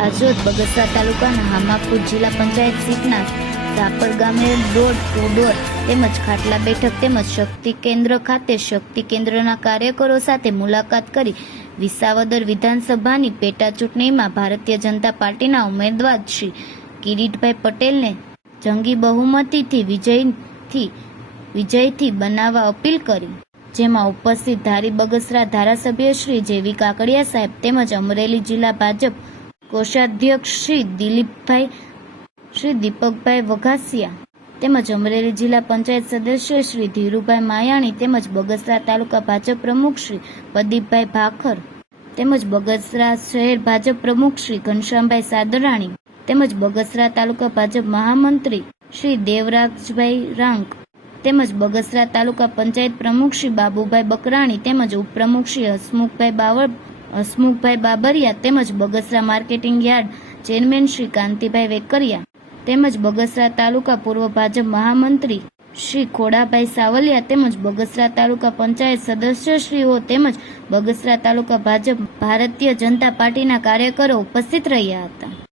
આજરોજ બગસરા તાલુકાના હામાપુર જિલ્લા પંચાયત સીટના રાપર ગામે ડોર ટુ ડોર તેમજ ખાટલા બેઠક તેમજ શક્તિ કેન્દ્ર ખાતે શક્તિ કેન્દ્રના કાર્યકરો સાથે મુલાકાત કરી વિસાવદર વિધાનસભાની પેટા ચૂંટણીમાં ભારતીય જનતા પાર્ટીના ઉમેદવાર શ્રી કિરીટભાઈ પટેલને જંગી બહુમતીથી વિજયથી વિજયથી બનાવવા અપીલ કરી. જેમાં ઉપસ્થિત ધારી બગસરા ધારાસભ્ય શ્રી જેવી કાકડિયા સાહેબ તેમજ અમરેલી જિલ્લા ભાજપ કોષાધ્યક્ષ શ્રી દિલીપભાઈ, શ્રી દીપકભાઈ વઘાસિયા તેમજ અમરેલી જિલ્લા પંચાયત સદસ્ય શ્રી ધીરુભાઈ માયાણી તેમજ બગસરા તાલુકા ભાજપ પ્રમુખ શ્રી પ્રદીપભાઈ ભાખર તેમજ બગસરા શહેર ભાજપ પ્રમુખ શ્રી ઘનશ્યામભાઈ સાદરાણી તેમજ બગસરા તાલુકા ભાજપ મહામંત્રી શ્રી દેવરાજભાઈ રાંક તેમજ બગસરા તાલુકા પંચાયત પ્રમુખ શ્રી બાબુભાઈ બકરાણી તેમજ ઉપપ્રમુખ શ્રી હસમુખભાઈ બાવળ હસમુખભાઈ બાબરિયા તેમજ Bagasra marketing yard chairman Shri Kantibhai Vekariya તેમજ બગસરા તાલુકા પૂર્વ ભાજપ મહામંત્રી શ્રી ખોડાભાઈ સાવલિયા તેમજ બગસરા તાલુકા પંચાયત સદસ્યશ્રીઓ તેમજ બગસરા તાલુકા ભાજપ ભારતીય જનતા પાર્ટીના કાર્યકરો ઉપસ્થિત રહ્યા હતા.